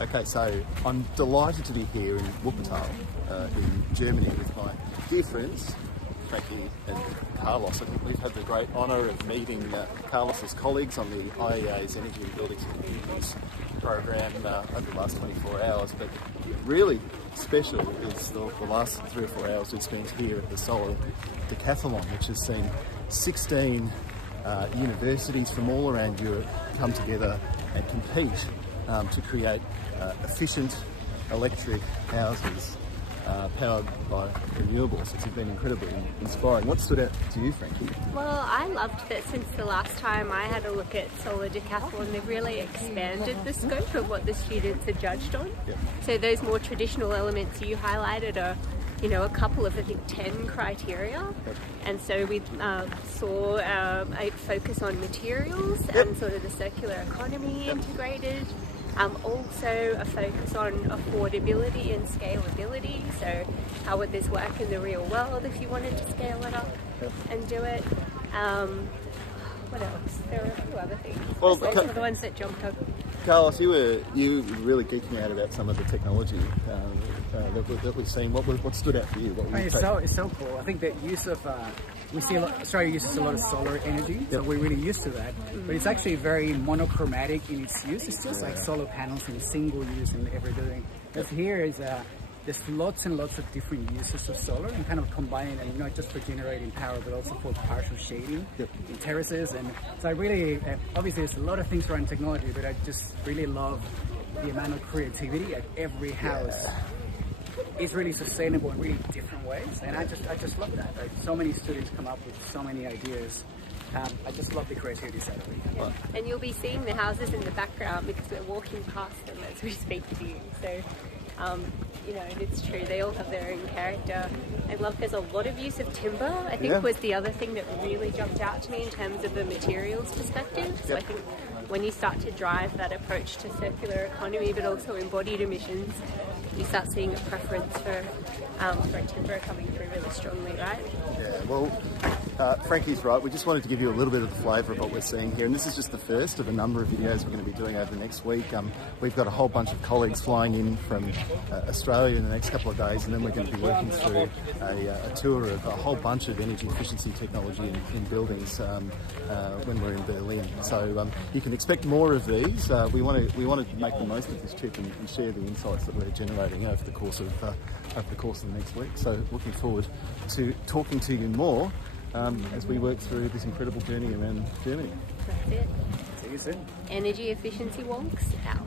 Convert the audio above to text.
Okay, so I'm delighted to be here in Wuppertal, in Germany, with my dear friends, Frankie and Carlos. I think we've had the great honour of meeting Carlos's colleagues on the IEA's Energy and Buildings and Communities program over the last 24 hours, but really special is the last 3 or 4 hours we've spent here at the Solar Decathlon, which has seen 16 universities from all around Europe come together and compete to create efficient electric houses powered by renewables. It's been incredibly inspiring. What stood out to you, Frankie? Well, I loved that since the last time I had a look at Solar Decathlon, they've really expanded the scope of what the students are judged on. Yep. So those more traditional elements you highlighted are, you know, a couple of, I think, 10 criteria. Yep. And so we saw a focus on materials and sort of the circular economy integrated. Also a focus on affordability and scalability, so how would this work in the real world if you wanted to scale it up and do it. What else? There were a few other things. Well, those were the ones that jumped up. Carlos, you were really geeking out about some of the technology that we've seen. What stood out for you? It's so cool. I think that use of we see Australia uses a lot of solar energy, so we're really used to that. But it's actually very monochromatic in its use. It's just like solar panels in single use in every building. But here is there's lots and lots of different uses of solar, and kind of combining them, not just for generating power, but also for partial shading in terraces. And so I really, obviously there's a lot of things around technology, but I just really love the amount of creativity at every house. Is really sustainable in really different ways, and I just love that. Like, so many students come up with so many ideas. I just love the creativity side of it. Yeah. And you'll be seeing the houses in the background because we're walking past them as we speak to you. So, you know, it's true, they all have their own character. I love there's a lot of use of timber, I think was the other thing that really jumped out to me in terms of the materials perspective. So I think when you start to drive that approach to circular economy, but also embodied emissions, you start seeing a preference for timber coming through really strongly, right? Yeah, well, Frankie's right. We just wanted to give you a little bit of the flavour of what we're seeing here, and this is just the first of a number of videos we're going to be doing over the next week. We've got a whole bunch of colleagues flying in from Australia in the next couple of days, and then we're going to be working through a tour of a whole bunch of energy efficiency technology in buildings when we're in Berlin. So you can expect more of these. We want to make the most of this trip and share the insights that we're generating over the course of the next week. So looking forward to talking to you more as we work through this incredible journey around Germany. That's it. See you soon. Energy efficiency wonks out.